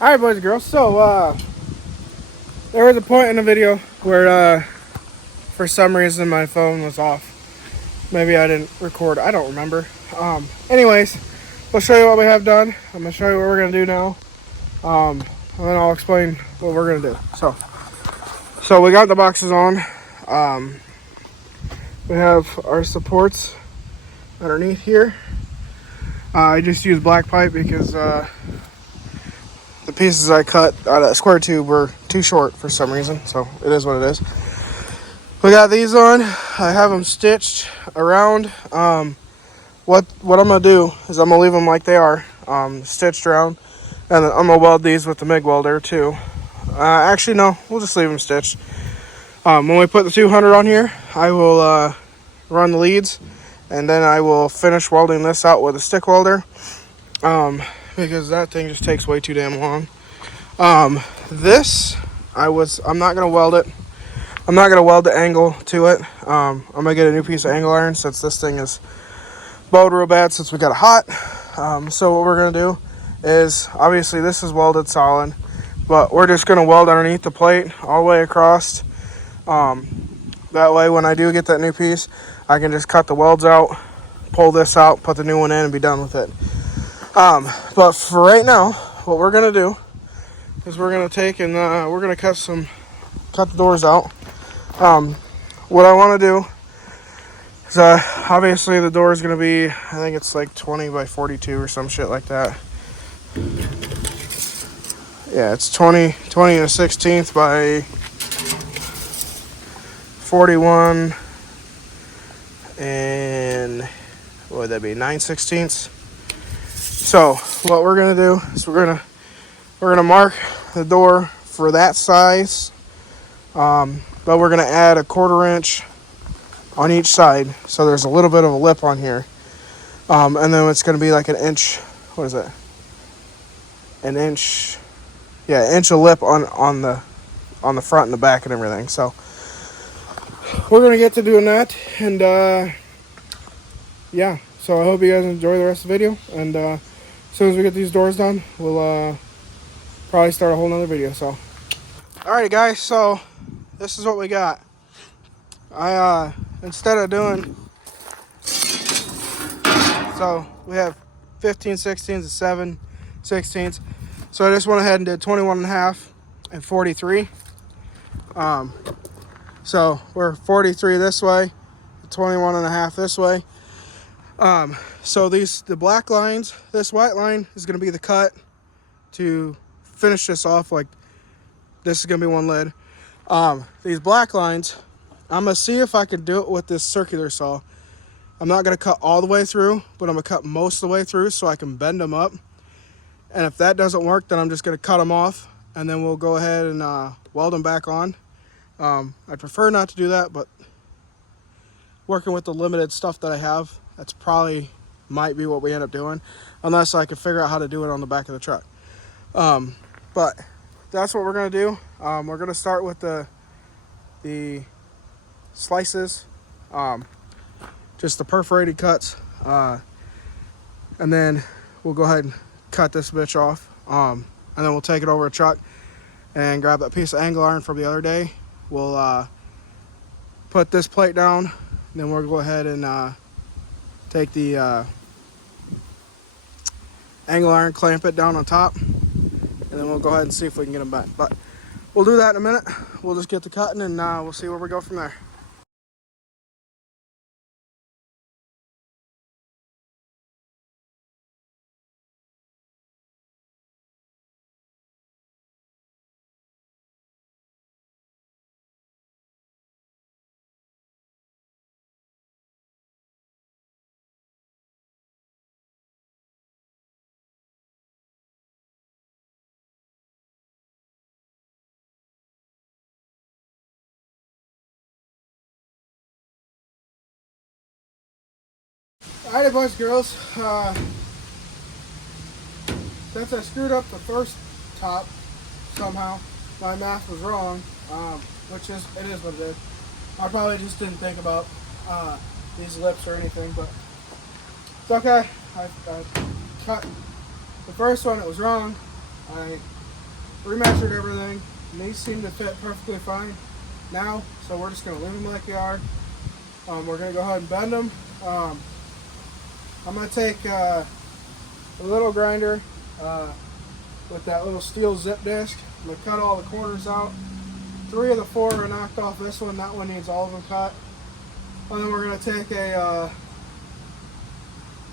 Alright, boys and girls. So, there was a point in the video where, for some reason, my phone was off. Maybe I didn't record. I don't remember. Anyways, we'll show you what we have done. I'm going to show you what we're going to do now. And then I'll explain what we're going to do. So we got the boxes on. We have our supports underneath here. I just used black pipe because the pieces I cut out of a square tube were too short for some reason. So it is what it is. We got these on. I have them stitched around. What I'm gonna do is I'm gonna leave them like they are, stitched around, and then I'm gonna weld these with the MIG welder too. Actually, no, we'll just leave them stitched. When we put the 200 on here, I will run the leads, and then I will finish welding this out with a stick welder, because that thing just takes way too damn long. This, I'm not gonna weld it. I'm not gonna weld the angle to it. I'm gonna get a new piece of angle iron since this thing is bowed real bad since we got it hot. So what we're gonna do is, obviously this is welded solid, but we're just gonna weld underneath the plate all the way across. That way when I do get that new piece, I can just cut the welds out, pull this out, put the new one in, and be done with it. But for right now, what we're gonna do is we're gonna take and we're gonna cut the doors out. What I want to do is, obviously the door is going to be, I think it's like 20 by 42 or some shit like that. Yeah, it's 20 and a 16th by 41 and what would that be, 9/16. So what we're going to do is we're going to mark the door for that size, but we're going to add a 1/4 inch on each side, so there's a little bit of a lip on here, and then it's going to be like an inch. What is it? An inch, yeah, inch of lip on the front and the back and everything. So we're gonna get to doing that, and yeah. So I hope you guys enjoy the rest of the video, and as soon as we get these doors done, we'll probably start a whole nother video. So, alrighty, guys. So this is what we got. I instead of doing, so we have 15/16 and 7/16. So I just went ahead and did 21.5 and 43. So we're 43 this way, 21.5 this way. So the black lines, this white line is going to be the cut to finish this off. Like, this is going to be one lid. These black lines, I'm going to see if I can do it with this circular saw. I'm not going to cut all the way through, but I'm going to cut most of the way through so I can bend them up. And if that doesn't work, then I'm just going to cut them off, and then we'll go ahead and weld them back on. I'd prefer not to do that, but working with the limited stuff that I have, that's probably might be what we end up doing, unless I can figure out how to do it on the back of the truck. But that's what we're gonna do. We're gonna start with the slices, just the perforated cuts, and then we'll go ahead and cut this bitch off, and then we'll take it over a truck and grab that piece of angle iron from the other day. We'll put this plate down, and then we'll go ahead and take the angle iron, clamp it down on top, and then we'll go ahead and see if we can get them bent. But we'll do that in a minute. We'll just get to cutting, and we'll see where we go from there. Alright, boys and girls, since I screwed up the first top somehow, my math was wrong, which is, it is what it is. I probably just didn't think about these lips or anything, but it's okay. I cut the first one, it was wrong. I remeasured everything, and these seem to fit perfectly fine now, so we're just going to leave them like they are. We're going to go ahead and bend them. I'm going to take a little grinder with that little steel zip disc. I'm going to cut all the corners out. 3 of the 4 are knocked off this one. That one needs all of them cut. And then we're going to take a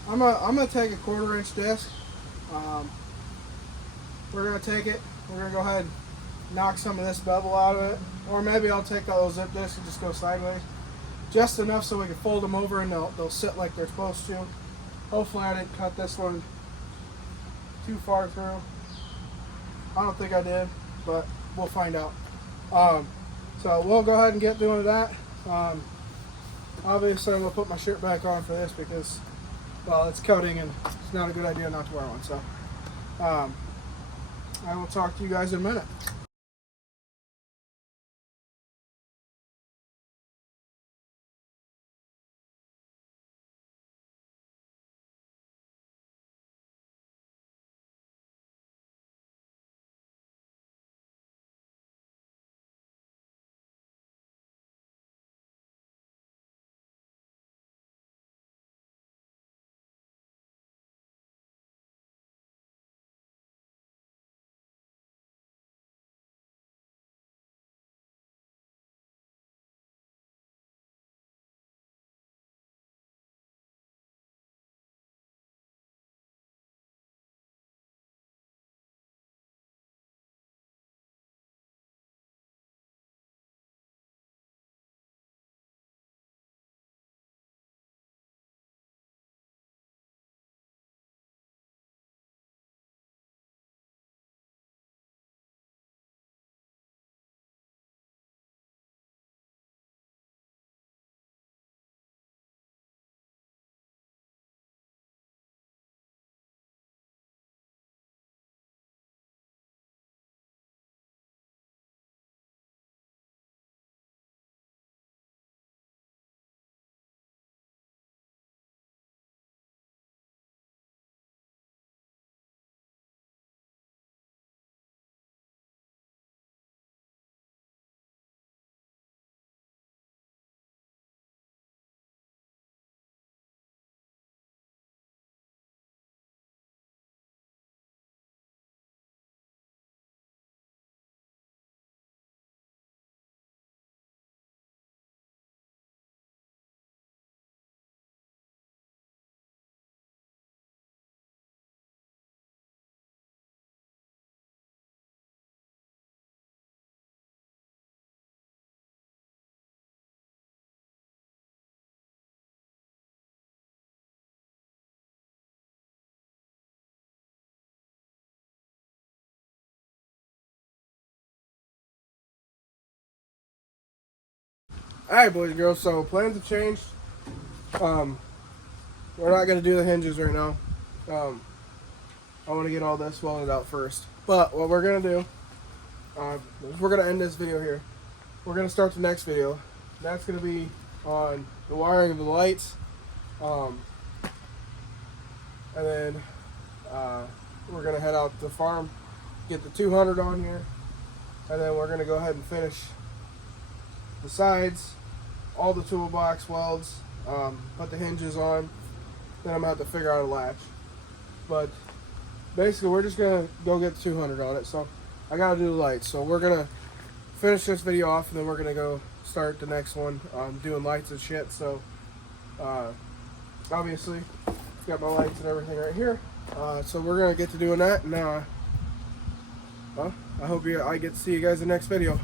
I'm going to take a 1/4 inch disc. We're going to take it. We're going to go ahead and knock some of this bevel out of it. Or maybe I'll take that little zip disc and just go sideways. Just enough so we can fold them over and they'll sit like they're supposed to. Hopefully I didn't cut this one too far through. I don't think I did, but we'll find out. So we'll go ahead and get doing that. Obviously I'm going to put my shirt back on for this because, well, it's coating and it's not a good idea not to wear one. So I will talk to you guys in a minute. Alright, boys and girls, so plans have changed. We're not going to do the hinges right now. I want to get all this welded out first. But what we're going to do, is we're going to end this video here. We're going to start the next video. That's going to be on the wiring of the lights. And then we're going to head out to the farm, get the 200 on here. And then we're going to go ahead and finish the sides, all the toolbox welds, put the hinges on. Then I'm going to have to figure out a latch. But basically we're just going to go get the 200 on it. So I got to do the lights. So we're going to finish this video off and then we're going to go start the next one doing lights and shit. So obviously got my lights and everything right here. So we're going to get to doing that. And well, I hope I get to see you guys in the next video.